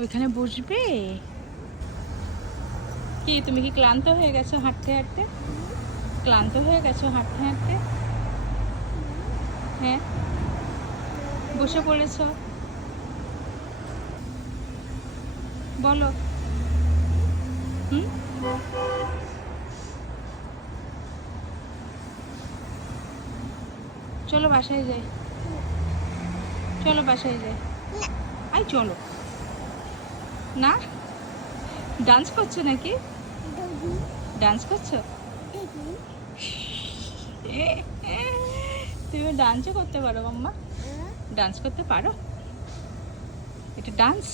ওইখানে বসবে? কি তুমি কি ক্লান্ত হয়ে গেছো হাঁটতে হাঁটতে? ক্লান্ত হয়ে গেছো হাঁটতে হাঁটতে? হ্যাঁ, বসে পড়েছো? বলো। হুম। চলো বাসায় যাই। চলো বাসায় যাই। আই চলো। না, ডান্স করছো নাকি? ডান্স করছো? তুমি ডান্সও করতে পারো মাম্মা? ডান্স করতে পারো? এটা ডান্স?